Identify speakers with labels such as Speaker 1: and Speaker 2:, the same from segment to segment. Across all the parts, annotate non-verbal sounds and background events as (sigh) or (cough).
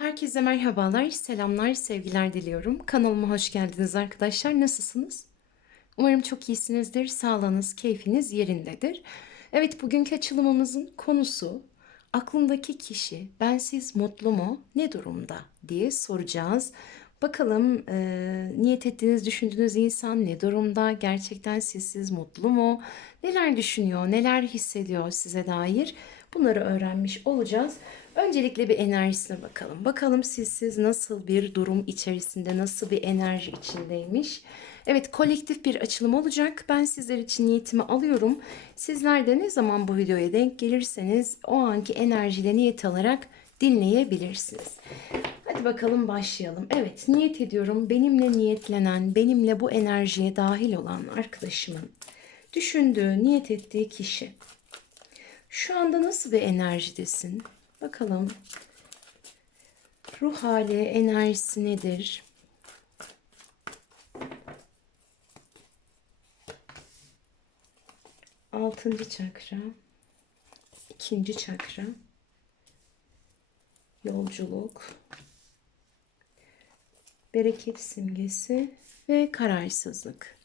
Speaker 1: Herkese merhabalar, selamlar, sevgiler diliyorum. Kanalıma hoş geldiniz arkadaşlar. Nasılsınız? Umarım çok iyisinizdir. Sağlığınız, keyfiniz yerindedir. Evet, bugünkü açılımımızın konusu aklındaki kişi bensiz mutlu mu, ne durumda diye soracağız. Bakalım e, niyet ettiğiniz, düşündüğünüz insan ne durumda? Gerçekten sizsiz mutlu mu? Neler düşünüyor, neler hissediyor size dair? Bunları öğrenmiş olacağız. Öncelikle bir enerjisine bakalım. Bakalım sizsiz nasıl bir durum içerisinde, nasıl bir enerji içindeymiş. Evet kolektif bir açılım olacak. Ben sizler için niyetimi alıyorum. Sizler de ne zaman bu videoya denk gelirseniz o anki enerjiyle niyet alarak dinleyebilirsiniz. Hadi bakalım başlayalım. Evet niyet ediyorum benimle niyetlenen, benimle bu enerjiye dahil olan arkadaşımın düşündüğü, niyet ettiği kişi. Şu anda nasıl bir enerjidesin? Bakalım. Ruh hali, enerjisi nedir? Altıncı çakra. ikinci çakra. Yolculuk. Bereket simgesi ve kararsızlık.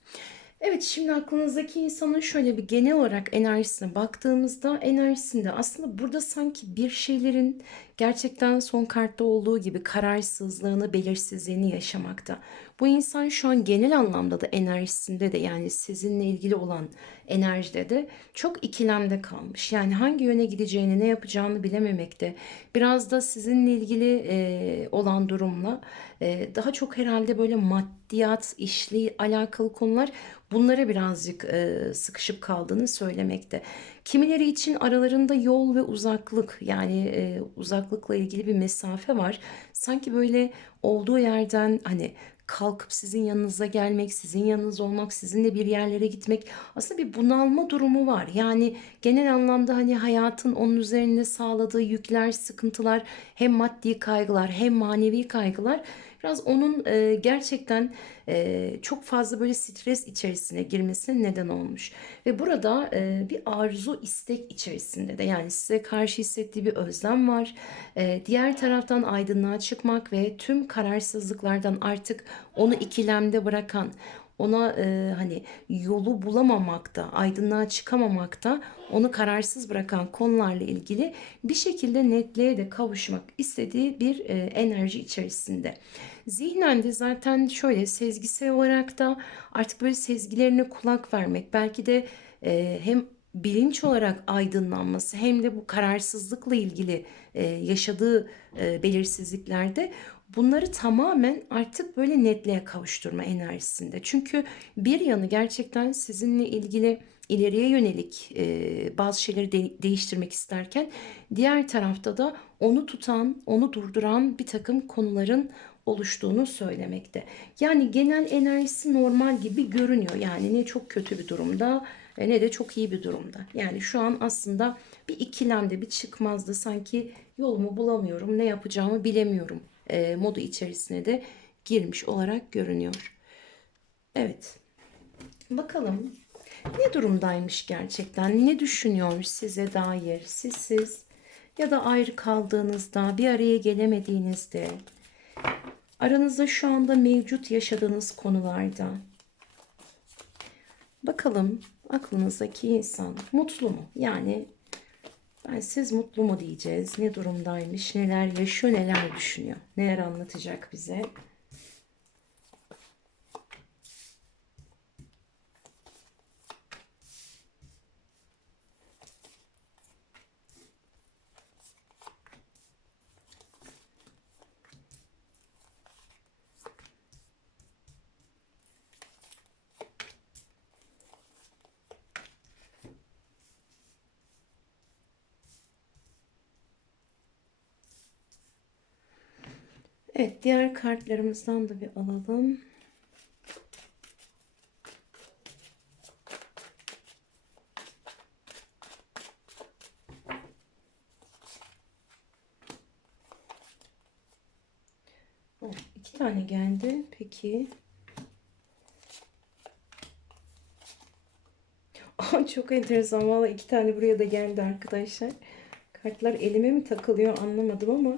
Speaker 1: Evet şimdi aklınızdaki insanın şöyle bir genel olarak enerjisine baktığımızda enerjisinde aslında burada sanki bir şeylerin gerçekten son kartta olduğu gibi kararsızlığını, belirsizliğini yaşamakta. Bu insan şu an genel anlamda da enerjisinde de yani sizinle ilgili olan enerjide de çok ikilemde kalmış. Yani hangi yöne gideceğini, ne yapacağını bilememekte. Biraz da sizinle ilgili e, olan durumla e, daha çok herhalde böyle maddiyat, işli alakalı konular bunlara birazcık e, sıkışıp kaldığını söylemekte. Kimileri için aralarında yol ve uzaklık yani e, uzaklıkla ilgili bir mesafe var. Sanki böyle olduğu yerden hani kalkıp sizin yanınıza gelmek, sizin yanınız olmak, sizinle bir yerlere gitmek aslında bir bunalma durumu var. Yani genel anlamda hani hayatın onun üzerinde sağladığı yükler, sıkıntılar, hem maddi kaygılar hem manevi kaygılar biraz onun e, gerçekten e, çok fazla böyle stres içerisine girmesine neden olmuş. Ve burada e, bir arzu, istek içerisinde de yani size karşı hissettiği bir özlem var. E, diğer taraftan aydınlığa çıkmak ve tüm kararsızlıklardan artık onu ikilemde bırakan, ona e, hani yolu bulamamakta, aydınlığa çıkamamakta, onu kararsız bırakan konularla ilgili bir şekilde netliğe de kavuşmak istediği bir e, enerji içerisinde. Zihnen de zaten şöyle sezgisel olarak da artık böyle sezgilerine kulak vermek, belki de e, hem bilinç olarak aydınlanması hem de bu kararsızlıkla ilgili e, yaşadığı e, belirsizliklerde bunları tamamen artık böyle netliğe kavuşturma enerjisinde. Çünkü bir yanı gerçekten sizinle ilgili ileriye yönelik e, bazı şeyleri de- değiştirmek isterken diğer tarafta da onu tutan, onu durduran bir takım konuların oluştuğunu söylemekte. Yani genel enerjisi normal gibi görünüyor. Yani ne çok kötü bir durumda e, ne de çok iyi bir durumda. Yani şu an aslında bir ikilemde, bir çıkmazda sanki yolumu bulamıyorum, ne yapacağımı bilemiyorum e, modu içerisine de girmiş olarak görünüyor. Evet. Bakalım ne durumdaymış gerçekten? Ne düşünüyor size dair? Sizsiz ya da ayrı kaldığınızda, bir araya gelemediğinizde, aranızda şu anda mevcut yaşadığınız konularda. Bakalım aklınızdaki insan mutlu mu? Yani ben siz mutlu mu diyeceğiz? Ne durumdaymış? Neler yaşıyor? Neler düşünüyor? Neler anlatacak bize? Evet, diğer kartlarımızdan da bir alalım. Oh, iki tane geldi. Peki. (laughs) Çok enteresan. Valla iki tane buraya da geldi arkadaşlar. Kartlar elime mi takılıyor anlamadım ama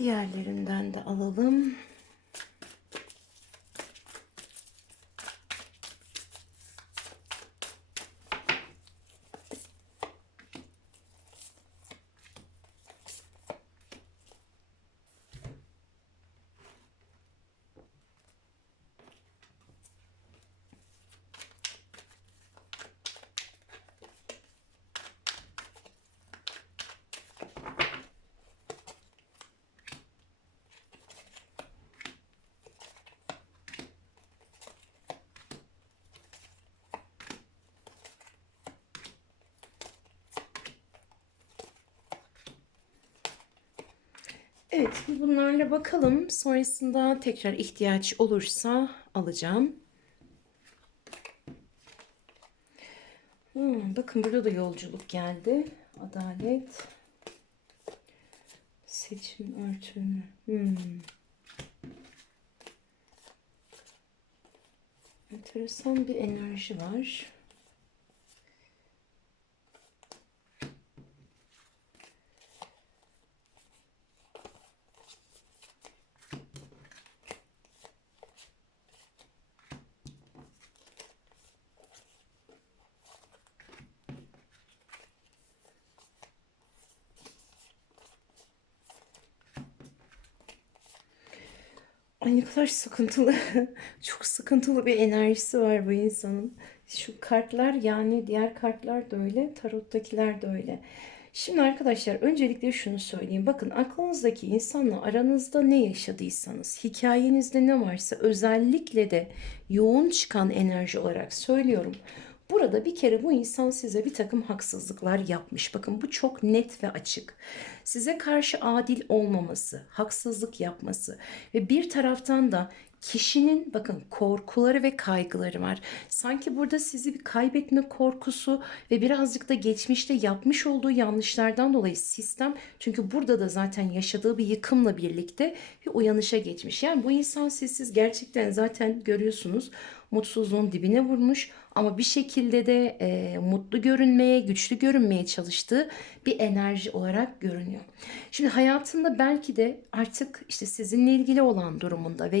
Speaker 1: Diğerlerinden de alalım. Evet, bunlarla bakalım. Sonrasında tekrar ihtiyaç olursa alacağım. Hmm, bakın burada da yolculuk geldi. Adalet. Seçim örtülme. Hmm. Enteresan bir enerji var. Ay ne kadar sıkıntılı. (laughs) Çok sıkıntılı bir enerjisi var bu insanın. Şu kartlar yani diğer kartlar da öyle, tarottakiler de öyle. Şimdi arkadaşlar öncelikle şunu söyleyeyim. Bakın aklınızdaki insanla aranızda ne yaşadıysanız, hikayenizde ne varsa özellikle de yoğun çıkan enerji olarak söylüyorum. Burada bir kere bu insan size bir takım haksızlıklar yapmış. Bakın bu çok net ve açık. Size karşı adil olmaması, haksızlık yapması ve bir taraftan da kişinin bakın korkuları ve kaygıları var. Sanki burada sizi bir kaybetme korkusu ve birazcık da geçmişte yapmış olduğu yanlışlardan dolayı sistem çünkü burada da zaten yaşadığı bir yıkımla birlikte bir uyanışa geçmiş. Yani bu insan sizsiz gerçekten zaten görüyorsunuz mutsuzluğun dibine vurmuş ama bir şekilde de e, mutlu görünmeye, güçlü görünmeye çalıştığı bir enerji olarak görünüyor. Şimdi hayatında belki de artık işte sizinle ilgili olan durumunda ve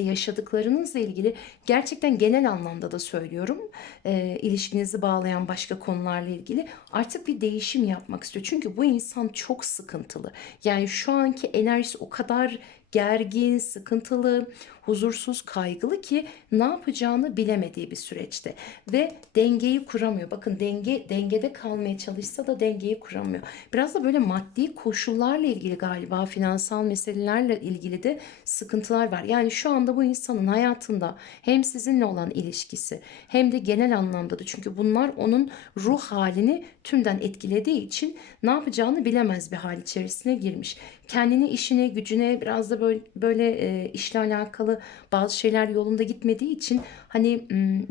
Speaker 1: yaşadıklarınızla ilgili gerçekten genel anlamda da söylüyorum e, ilişkinizi bağlayan başka konularla ilgili artık bir değişim yapmak istiyor. Çünkü bu insan çok sıkıntılı. Yani şu anki enerjisi o kadar gergin, sıkıntılı, huzursuz, kaygılı ki ne yapacağını bilemediği bir süreçte ve dengeyi kuramıyor. Bakın denge dengede kalmaya çalışsa da dengeyi kuramıyor. Biraz da böyle maddi koşullarla ilgili galiba finansal meselelerle ilgili de sıkıntılar var. Yani şu anda bu insanın hayatında hem sizinle olan ilişkisi hem de genel anlamda da çünkü bunlar onun ruh halini tümden etkilediği için ne yapacağını bilemez bir hal içerisine girmiş. Kendini işine, gücüne biraz da böyle böyle e, işle alakalı bazı şeyler yolunda gitmediği için hani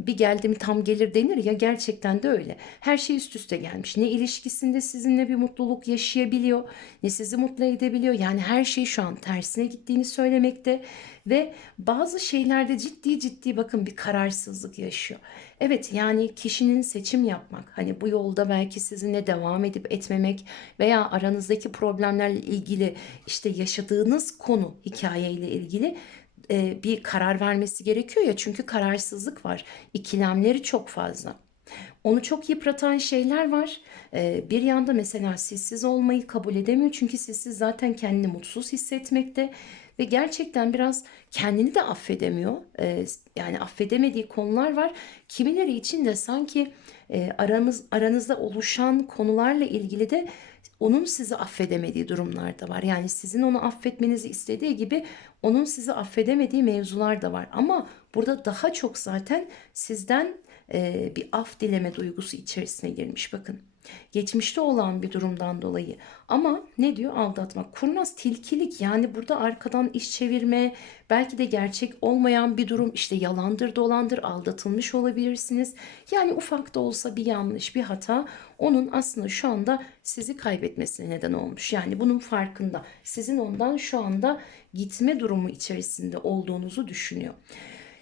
Speaker 1: bir geldim tam gelir denir ya gerçekten de öyle. Her şey üst üste gelmiş. Ne ilişkisinde sizinle bir mutluluk yaşayabiliyor, ne sizi mutlu edebiliyor. Yani her şey şu an tersine gittiğini söylemekte ve bazı şeylerde ciddi ciddi bakın bir kararsızlık yaşıyor. Evet yani kişinin seçim yapmak hani bu yolda belki sizinle devam edip etmemek veya aranızdaki problemlerle ilgili işte yaşadığınız konu hikayeyle ilgili e, bir karar vermesi gerekiyor ya çünkü kararsızlık var. İkilemleri çok fazla. Onu çok yıpratan şeyler var. Ee, bir yanda mesela sessiz olmayı kabul edemiyor çünkü sessiz zaten kendini mutsuz hissetmekte ve gerçekten biraz kendini de affedemiyor. Ee, yani affedemediği konular var. Kimileri için de sanki e, aranız aranızda oluşan konularla ilgili de onun sizi affedemediği durumlar da var. Yani sizin onu affetmenizi istediği gibi onun sizi affedemediği mevzular da var. Ama burada daha çok zaten sizden e, bir af dileme duygusu içerisine girmiş bakın. Geçmişte olan bir durumdan dolayı. Ama ne diyor aldatmak? Kurnaz tilkilik yani burada arkadan iş çevirme, belki de gerçek olmayan bir durum işte yalandır dolandır aldatılmış olabilirsiniz. Yani ufak da olsa bir yanlış bir hata onun aslında şu anda sizi kaybetmesine neden olmuş. Yani bunun farkında. Sizin ondan şu anda gitme durumu içerisinde olduğunuzu düşünüyor.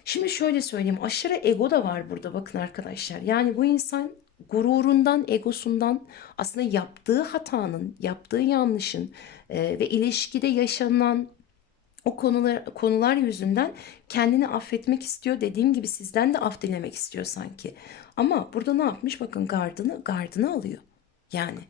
Speaker 1: Şimdi şöyle söyleyeyim aşırı ego da var burada bakın arkadaşlar. Yani bu insan gururundan, egosundan aslında yaptığı hatanın, yaptığı yanlışın e, ve ilişkide yaşanan o konular konular yüzünden kendini affetmek istiyor. Dediğim gibi sizden de af dilemek istiyor sanki. Ama burada ne yapmış? Bakın gardını gardını alıyor. Yani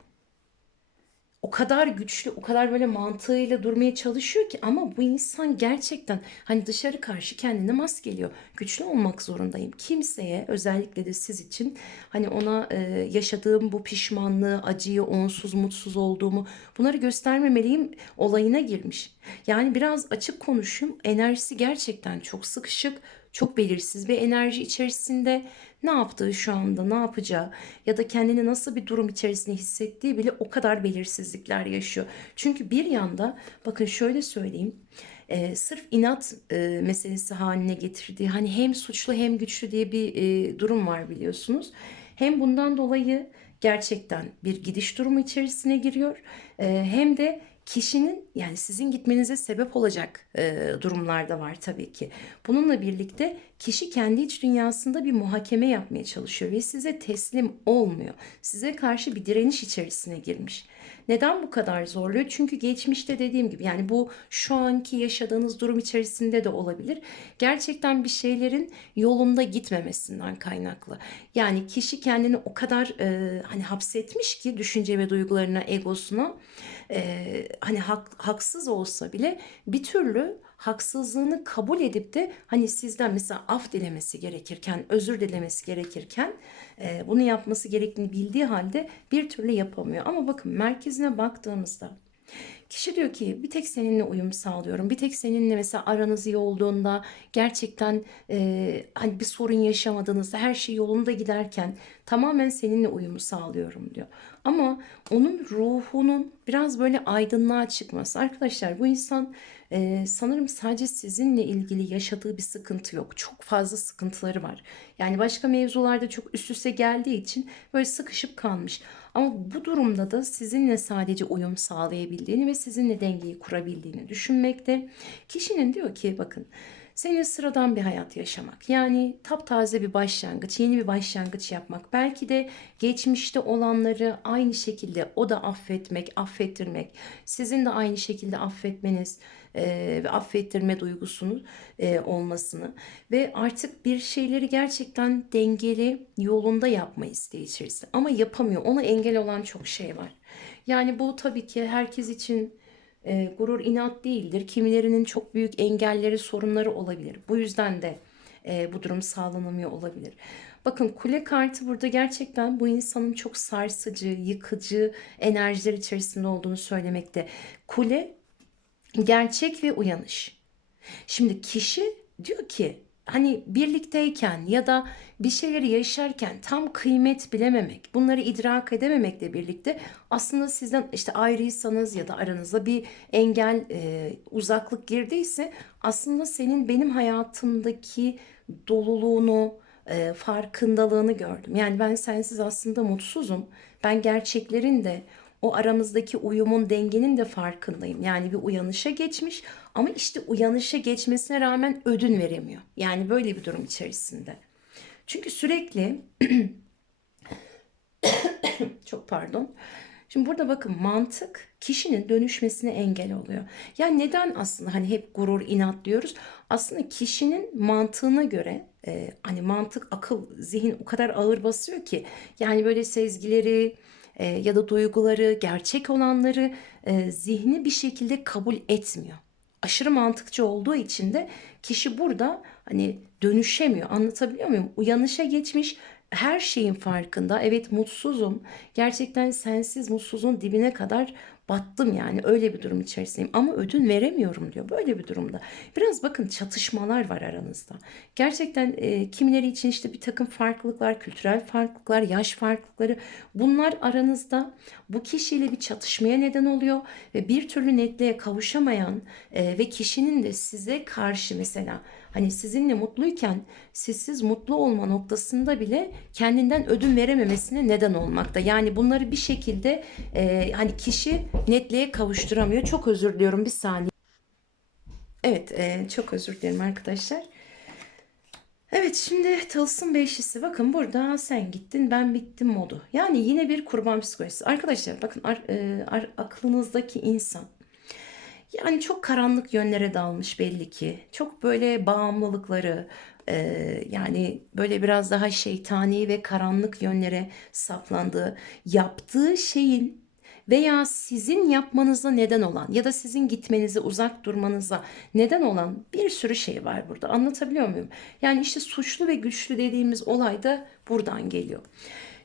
Speaker 1: o kadar güçlü, o kadar böyle mantığıyla durmaya çalışıyor ki ama bu insan gerçekten hani dışarı karşı kendine mas geliyor. Güçlü olmak zorundayım. Kimseye özellikle de siz için hani ona e, yaşadığım bu pişmanlığı, acıyı, onsuz, mutsuz olduğumu bunları göstermemeliyim olayına girmiş. Yani biraz açık konuşayım. Enerjisi gerçekten çok sıkışık, çok belirsiz bir enerji içerisinde ne yaptığı şu anda, ne yapacağı ya da kendini nasıl bir durum içerisinde hissettiği bile o kadar belirsizlikler yaşıyor. Çünkü bir yanda bakın şöyle söyleyeyim. E, sırf inat e, meselesi haline getirdiği hani hem suçlu hem güçlü diye bir e, durum var biliyorsunuz. Hem bundan dolayı gerçekten bir gidiş durumu içerisine giriyor. E, hem de kişinin yani sizin gitmenize sebep olacak e, durumlar da var tabii ki. Bununla birlikte kişi kendi iç dünyasında bir muhakeme yapmaya çalışıyor ve size teslim olmuyor. Size karşı bir direniş içerisine girmiş. Neden bu kadar zorluyor? Çünkü geçmişte dediğim gibi yani bu şu anki yaşadığınız durum içerisinde de olabilir. Gerçekten bir şeylerin yolunda gitmemesinden kaynaklı. Yani kişi kendini o kadar e, hani hapsetmiş ki düşünce ve duygularına, egosuna e, hani hak, haksız olsa bile bir türlü haksızlığını kabul edip de hani sizden mesela af dilemesi gerekirken, özür dilemesi gerekirken e, bunu yapması gerektiğini bildiği halde bir türlü yapamıyor. Ama bakın merkezine baktığımızda Kişi diyor ki bir tek seninle uyum sağlıyorum. Bir tek seninle mesela aranız iyi olduğunda gerçekten e, hani bir sorun yaşamadığınızda her şey yolunda giderken tamamen seninle uyumu sağlıyorum diyor. Ama onun ruhunun biraz böyle aydınlığa çıkması. Arkadaşlar bu insan e, sanırım sadece sizinle ilgili yaşadığı bir sıkıntı yok. Çok fazla sıkıntıları var. Yani başka mevzularda çok üst üste geldiği için böyle sıkışıp kalmış. Ama bu durumda da sizinle sadece uyum sağlayabildiğini ve sizinle dengeyi kurabildiğini düşünmekte. Kişinin diyor ki bakın senin sıradan bir hayat yaşamak. Yani taptaze bir başlangıç, yeni bir başlangıç yapmak. Belki de geçmişte olanları aynı şekilde o da affetmek, affettirmek. Sizin de aynı şekilde affetmeniz e, ve affettirme duygusunun e, olmasını ve artık bir şeyleri gerçekten dengeli yolunda yapma isteği içerisinde. Ama yapamıyor. Ona engel olan çok şey var. Yani bu tabii ki herkes için e, gurur inat değildir. Kimilerinin çok büyük engelleri, sorunları olabilir. Bu yüzden de e, bu durum sağlanamıyor olabilir. Bakın kule kartı burada gerçekten bu insanın çok sarsıcı, yıkıcı enerjiler içerisinde olduğunu söylemekte. Kule gerçek ve uyanış. Şimdi kişi diyor ki hani birlikteyken ya da bir şeyleri yaşarken tam kıymet bilememek, bunları idrak edememekle birlikte aslında sizden işte ayrıysanız ya da aranızda bir engel, e, uzaklık girdiyse aslında senin benim hayatımdaki doluluğunu, e, farkındalığını gördüm. Yani ben sensiz aslında mutsuzum. Ben gerçeklerin de o aramızdaki uyumun dengenin de farkındayım. Yani bir uyanışa geçmiş ama işte uyanışa geçmesine rağmen ödün veremiyor. Yani böyle bir durum içerisinde. Çünkü sürekli (coughs) çok pardon. Şimdi burada bakın mantık kişinin dönüşmesine engel oluyor. Yani neden aslında hani hep gurur, inat diyoruz? Aslında kişinin mantığına göre e, hani mantık, akıl, zihin o kadar ağır basıyor ki yani böyle sezgileri, e, ya da duyguları, gerçek olanları e, zihni bir şekilde kabul etmiyor. Aşırı mantıkçı olduğu için de kişi burada hani dönüşemiyor. Anlatabiliyor muyum? Uyanışa geçmiş her şeyin farkında. Evet mutsuzum. Gerçekten sensiz mutsuzun dibine kadar battım yani öyle bir durum içerisindeyim ama ödün veremiyorum diyor böyle bir durumda. Biraz bakın çatışmalar var aranızda. Gerçekten e, kimileri için işte bir takım farklılıklar, kültürel farklılıklar, yaş farklılıkları bunlar aranızda bu kişiyle bir çatışmaya neden oluyor ve bir türlü netliğe kavuşamayan e, ve kişinin de size karşı mesela Hani sizinle mutluyken sizsiz mutlu olma noktasında bile kendinden ödün verememesine neden olmakta. Yani bunları bir şekilde e, hani kişi netliğe kavuşturamıyor. Çok özür diliyorum bir saniye. Evet e, çok özür dilerim arkadaşlar. Evet şimdi tılsım beşlisi bakın burada sen gittin ben bittim modu. Yani yine bir kurban psikolojisi. Arkadaşlar bakın ar, e, ar, aklınızdaki insan Yani çok karanlık yönlere dalmış belli ki. Çok böyle bağımlılıkları, e, yani böyle biraz daha şeytani ve karanlık yönlere saplandığı, yaptığı şeyin veya sizin yapmanıza neden olan ya da sizin gitmenize, uzak durmanıza neden olan bir sürü şey var burada. Anlatabiliyor muyum? Yani işte suçlu ve güçlü dediğimiz olay da buradan geliyor.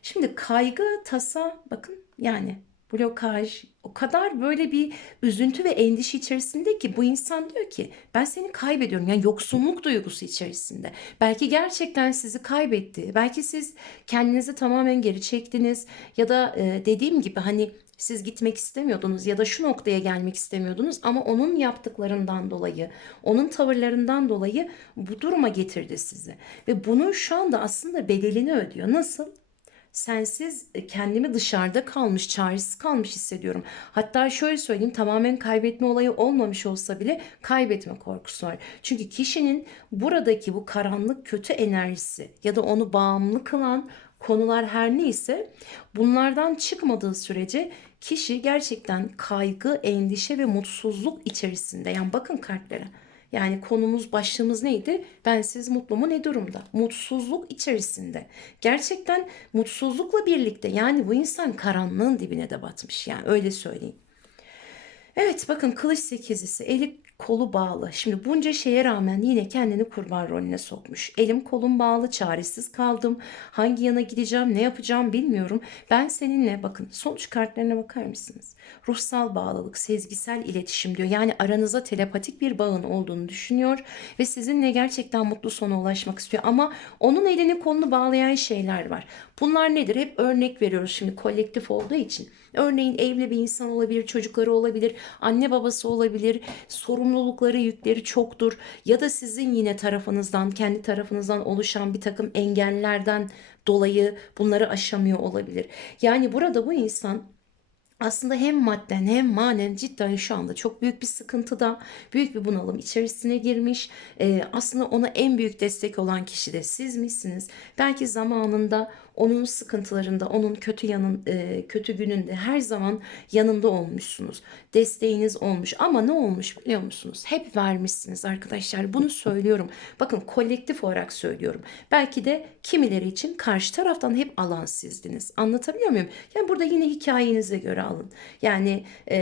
Speaker 1: Şimdi kaygı, tasa bakın yani blokaj o kadar böyle bir üzüntü ve endişe içerisinde ki bu insan diyor ki ben seni kaybediyorum yani yoksunluk duygusu içerisinde. Belki gerçekten sizi kaybetti. Belki siz kendinizi tamamen geri çektiniz ya da e, dediğim gibi hani siz gitmek istemiyordunuz ya da şu noktaya gelmek istemiyordunuz ama onun yaptıklarından dolayı, onun tavırlarından dolayı bu duruma getirdi sizi. Ve bunun şu anda aslında bedelini ödüyor. Nasıl? Sensiz e, kendimi dışarıda kalmış, çaresiz kalmış hissediyorum. Hatta şöyle söyleyeyim tamamen kaybetme olayı olmamış olsa bile kaybetme korkusu var. Çünkü kişinin buradaki bu karanlık kötü enerjisi ya da onu bağımlı kılan konular her neyse bunlardan çıkmadığı sürece kişi gerçekten kaygı, endişe ve mutsuzluk içerisinde. Yani bakın kartlara. Yani konumuz başlığımız neydi? Bensiz mutlu mu ne durumda? Mutsuzluk içerisinde. Gerçekten mutsuzlukla birlikte yani bu insan karanlığın dibine de batmış. Yani öyle söyleyeyim. Evet bakın kılıç sekizisi eli kolu bağlı. Şimdi bunca şeye rağmen yine kendini kurban rolüne sokmuş. Elim kolum bağlı, çaresiz kaldım. Hangi yana gideceğim, ne yapacağım bilmiyorum. Ben seninle bakın sonuç kartlarına bakar mısınız? Ruhsal bağlılık, sezgisel iletişim diyor. Yani aranıza telepatik bir bağın olduğunu düşünüyor ve sizinle gerçekten mutlu sona ulaşmak istiyor. Ama onun elini kolunu bağlayan şeyler var. Bunlar nedir? Hep örnek veriyoruz şimdi kolektif olduğu için. Örneğin evli bir insan olabilir, çocukları olabilir, anne babası olabilir, sorumlulukları, yükleri çoktur. Ya da sizin yine tarafınızdan, kendi tarafınızdan oluşan bir takım engellerden dolayı bunları aşamıyor olabilir. Yani burada bu insan aslında hem madden hem manen cidden şu anda çok büyük bir sıkıntıda, büyük bir bunalım içerisine girmiş. Ee, aslında ona en büyük destek olan kişi de siz misiniz? Belki zamanında onun sıkıntılarında, onun kötü yanın, e, kötü gününde her zaman yanında olmuşsunuz. Desteğiniz olmuş ama ne olmuş biliyor musunuz? Hep vermişsiniz arkadaşlar. Bunu söylüyorum. Bakın kolektif olarak söylüyorum. Belki de kimileri için karşı taraftan hep alan sizdiniz. Anlatabiliyor muyum? Yani burada yine hikayenize göre alın. Yani e,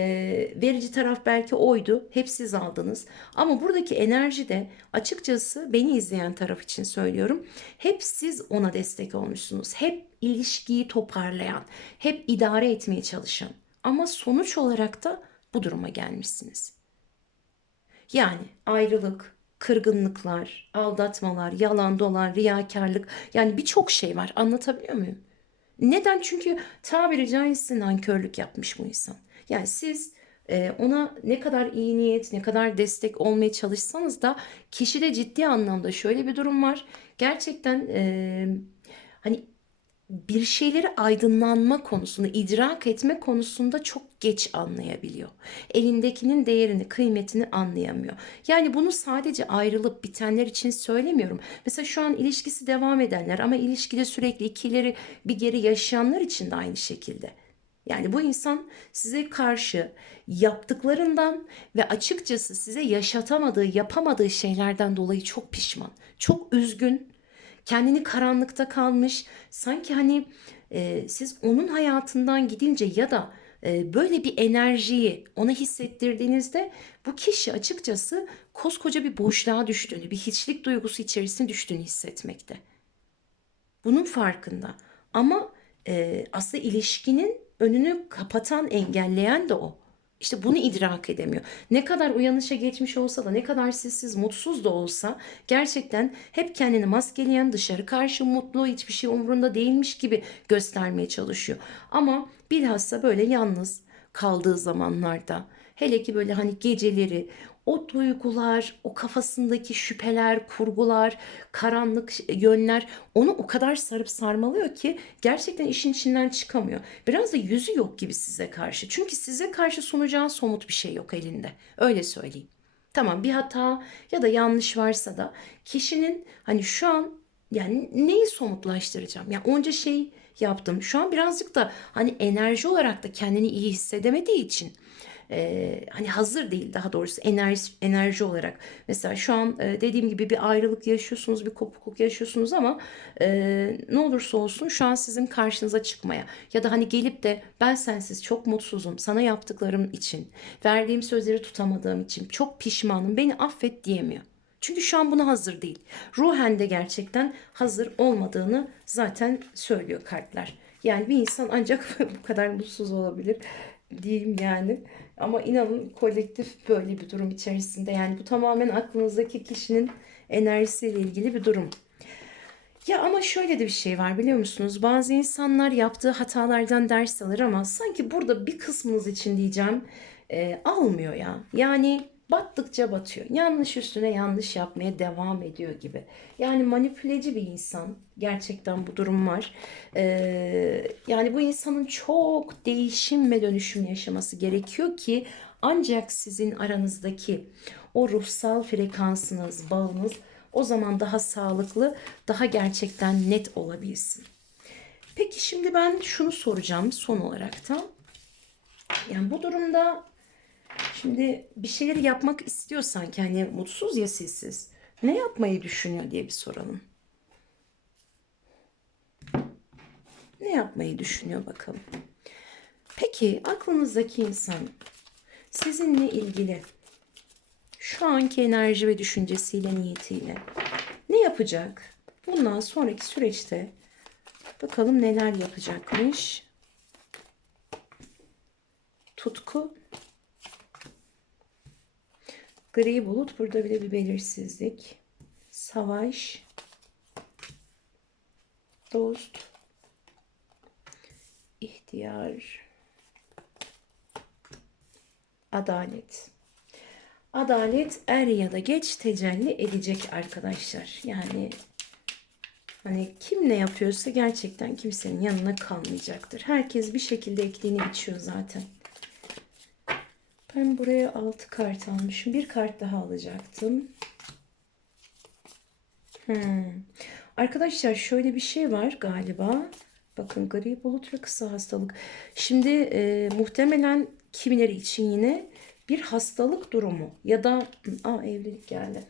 Speaker 1: verici taraf belki oydu. Hep siz aldınız. Ama buradaki enerji de açıkçası beni izleyen taraf için söylüyorum. Hep siz ona destek olmuşsunuz hep ilişkiyi toparlayan, hep idare etmeye çalışan ama sonuç olarak da bu duruma gelmişsiniz. Yani ayrılık, kırgınlıklar, aldatmalar, yalan dolan, riyakarlık yani birçok şey var. Anlatabiliyor muyum? Neden? Çünkü tabiri caizse nankörlük yapmış bu insan. Yani siz e, ona ne kadar iyi niyet, ne kadar destek olmaya çalışsanız da kişide ciddi anlamda şöyle bir durum var. Gerçekten e, hani bir şeyleri aydınlanma konusunda, idrak etme konusunda çok geç anlayabiliyor. Elindekinin değerini, kıymetini anlayamıyor. Yani bunu sadece ayrılıp bitenler için söylemiyorum. Mesela şu an ilişkisi devam edenler ama ilişkide sürekli ikileri bir geri yaşayanlar için de aynı şekilde. Yani bu insan size karşı yaptıklarından ve açıkçası size yaşatamadığı, yapamadığı şeylerden dolayı çok pişman, çok üzgün, kendini karanlıkta kalmış. Sanki hani e, siz onun hayatından gidince ya da e, böyle bir enerjiyi ona hissettirdiğinizde bu kişi açıkçası koskoca bir boşluğa düştüğünü, bir hiçlik duygusu içerisine düştüğünü hissetmekte. Bunun farkında. Ama e, aslında ilişkinin önünü kapatan, engelleyen de o. İşte bunu idrak edemiyor. Ne kadar uyanışa geçmiş olsa da ne kadar sessiz, mutsuz da olsa gerçekten hep kendini maskeleyen, dışarı karşı mutlu, hiçbir şey umurunda değilmiş gibi göstermeye çalışıyor. Ama bilhassa böyle yalnız kaldığı zamanlarda hele ki böyle hani geceleri o duygular, o kafasındaki şüpheler, kurgular, karanlık yönler onu o kadar sarıp sarmalıyor ki gerçekten işin içinden çıkamıyor. Biraz da yüzü yok gibi size karşı. Çünkü size karşı sunacağı somut bir şey yok elinde. Öyle söyleyeyim. Tamam bir hata ya da yanlış varsa da kişinin hani şu an yani neyi somutlaştıracağım? Yani onca şey yaptım. Şu an birazcık da hani enerji olarak da kendini iyi hissedemediği için e, hani hazır değil daha doğrusu enerji, enerji olarak. Mesela şu an e, dediğim gibi bir ayrılık yaşıyorsunuz, bir kopukluk yaşıyorsunuz ama e, ne olursa olsun şu an sizin karşınıza çıkmaya ya da hani gelip de ben sensiz çok mutsuzum sana yaptıklarım için, verdiğim sözleri tutamadığım için çok pişmanım beni affet diyemiyor. Çünkü şu an buna hazır değil. Ruhen de gerçekten hazır olmadığını zaten söylüyor kartlar. Yani bir insan ancak (laughs) bu kadar mutsuz olabilir diyeyim yani. Ama inanın kolektif böyle bir durum içerisinde. Yani bu tamamen aklınızdaki kişinin enerjisiyle ilgili bir durum. Ya ama şöyle de bir şey var biliyor musunuz? Bazı insanlar yaptığı hatalardan ders alır ama sanki burada bir kısmınız için diyeceğim e, almıyor ya. Yani battıkça batıyor. Yanlış üstüne yanlış yapmaya devam ediyor gibi. Yani manipüleci bir insan. Gerçekten bu durum var. Ee, yani bu insanın çok değişim ve dönüşüm yaşaması gerekiyor ki ancak sizin aranızdaki o ruhsal frekansınız, bağınız o zaman daha sağlıklı, daha gerçekten net olabilsin. Peki şimdi ben şunu soracağım son olarak da. Yani bu durumda şimdi bir şeyleri yapmak istiyorsan hani mutsuz ya sessiz. Ne yapmayı düşünüyor diye bir soralım. Ne yapmayı düşünüyor bakalım. Peki aklınızdaki insan sizinle ilgili şu anki enerji ve düşüncesiyle, niyetiyle ne yapacak? Bundan sonraki süreçte bakalım neler yapacakmış. Tutku. Gri bulut burada bile bir belirsizlik. Savaş. Dost. ihtiyar. Adalet. Adalet er ya da geç tecelli edecek arkadaşlar. Yani hani kim ne yapıyorsa gerçekten kimsenin yanına kalmayacaktır. Herkes bir şekilde ektiğini biçiyor zaten. Ben buraya 6 kart almışım. Bir kart daha alacaktım. Hmm. Arkadaşlar şöyle bir şey var galiba. Bakın gri bulut ve kısa hastalık. Şimdi e, muhtemelen kimileri için yine bir hastalık durumu ya da aa, evlilik geldi.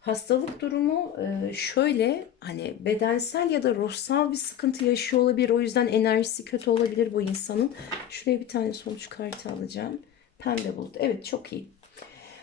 Speaker 1: Hastalık durumu e, şöyle hani bedensel ya da ruhsal bir sıkıntı yaşıyor olabilir. O yüzden enerjisi kötü olabilir bu insanın. Şuraya bir tane sonuç kartı alacağım. Pembe bulut. Evet çok iyi.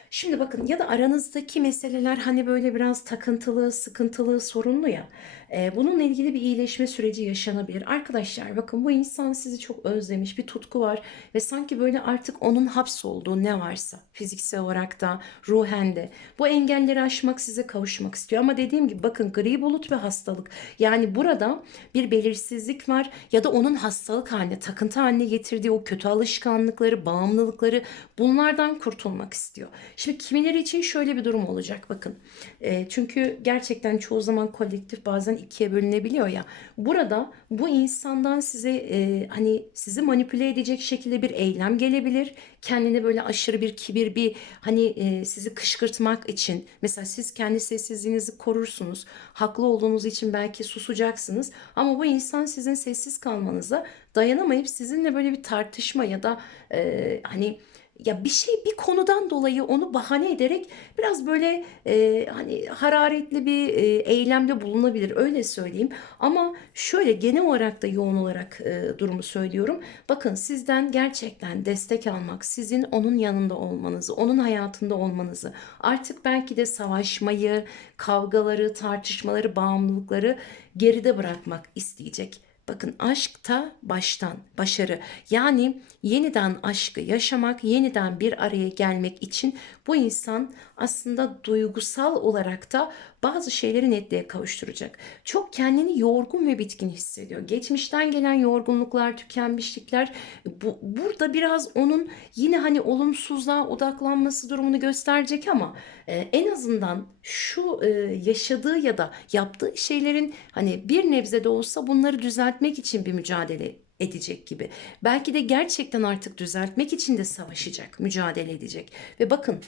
Speaker 1: Şimdi bakın ya da aranızdaki meseleler hani böyle biraz takıntılı, sıkıntılı, sorunlu ya. E, bununla ilgili bir iyileşme süreci yaşanabilir. Arkadaşlar bakın bu insan sizi çok özlemiş, bir tutku var ve sanki böyle artık onun hapsolduğu ne varsa fiziksel olarak da ruhen de bu engelleri aşmak size kavuşmak istiyor. Ama dediğim gibi bakın gri bulut ve hastalık yani burada bir belirsizlik var ya da onun hastalık haline, takıntı haline getirdiği o kötü alışkanlıkları, bağımlılıkları bunlardan kurtulmak istiyor. Şimdi kimileri için şöyle bir durum olacak bakın. E, çünkü gerçekten çoğu zaman kolektif bazen ikiye bölünebiliyor ya. Burada bu insandan size e, hani sizi manipüle edecek şekilde bir eylem gelebilir. Kendine böyle aşırı bir kibir bir hani e, sizi kışkırtmak için mesela siz kendi sessizliğinizi korursunuz. Haklı olduğunuz için belki susacaksınız ama bu insan sizin sessiz kalmanıza dayanamayıp sizinle böyle bir tartışma ya da e, hani ya bir şey bir konudan dolayı onu bahane ederek biraz böyle e, hani hararetli bir e, eylemde bulunabilir öyle söyleyeyim. Ama şöyle genel olarak da yoğun olarak e, durumu söylüyorum. Bakın sizden gerçekten destek almak, sizin onun yanında olmanızı, onun hayatında olmanızı, artık belki de savaşmayı, kavgaları, tartışmaları, bağımlılıkları geride bırakmak isteyecek. Bakın aşkta baştan başarı. Yani yeniden aşkı yaşamak, yeniden bir araya gelmek için bu insan aslında duygusal olarak da bazı şeyleri netliğe kavuşturacak. Çok kendini yorgun ve bitkin hissediyor. Geçmişten gelen yorgunluklar, tükenmişlikler bu, burada biraz onun yine hani olumsuzluğa odaklanması durumunu gösterecek ama e, en azından şu e, yaşadığı ya da yaptığı şeylerin hani bir nebze de olsa bunları düzeltmek için bir mücadele edecek gibi. Belki de gerçekten artık düzeltmek için de savaşacak, mücadele edecek. Ve bakın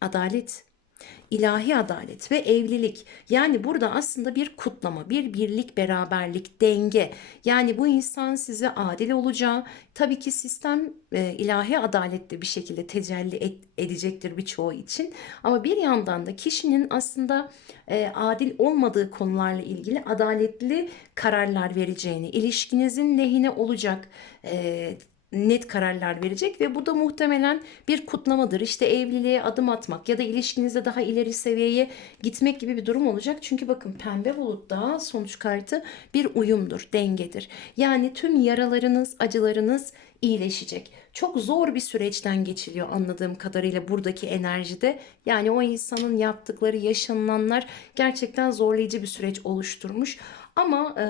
Speaker 1: adalet ilahi adalet ve evlilik. Yani burada aslında bir kutlama, bir birlik, beraberlik, denge. Yani bu insan size adil olacağı, tabii ki sistem e, ilahi adalette bir şekilde tecelli et- edecektir birçoğu için. Ama bir yandan da kişinin aslında e, adil olmadığı konularla ilgili adaletli kararlar vereceğini, ilişkinizin lehine olacak e, net kararlar verecek ve bu da muhtemelen bir kutlamadır. İşte evliliğe adım atmak ya da ilişkinizde daha ileri seviyeye gitmek gibi bir durum olacak. Çünkü bakın pembe bulutta sonuç kartı bir uyumdur, dengedir. Yani tüm yaralarınız, acılarınız iyileşecek. Çok zor bir süreçten geçiliyor anladığım kadarıyla buradaki enerjide. Yani o insanın yaptıkları, yaşanılanlar gerçekten zorlayıcı bir süreç oluşturmuş. Ama e,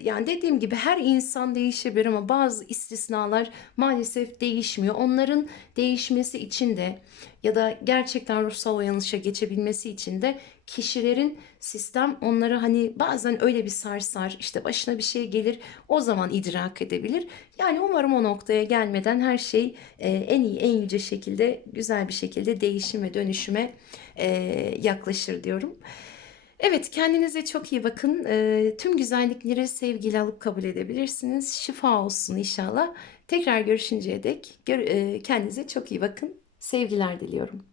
Speaker 1: yani dediğim gibi her insan değişebilir ama bazı istisnalar maalesef değişmiyor. Onların değişmesi için de ya da gerçekten ruhsal uyanışa geçebilmesi için de kişilerin sistem onları hani bazen öyle bir sarsar işte başına bir şey gelir o zaman idrak edebilir. Yani umarım o noktaya gelmeden her şey e, en iyi en yüce şekilde güzel bir şekilde değişim ve dönüşüme e, yaklaşır diyorum. Evet, kendinize çok iyi bakın. Eee, tüm güzellikleri sevgiyle alıp kabul edebilirsiniz. Şifa olsun inşallah. Tekrar görüşünceye dek gör- eee, kendinize çok iyi bakın. Sevgiler diliyorum.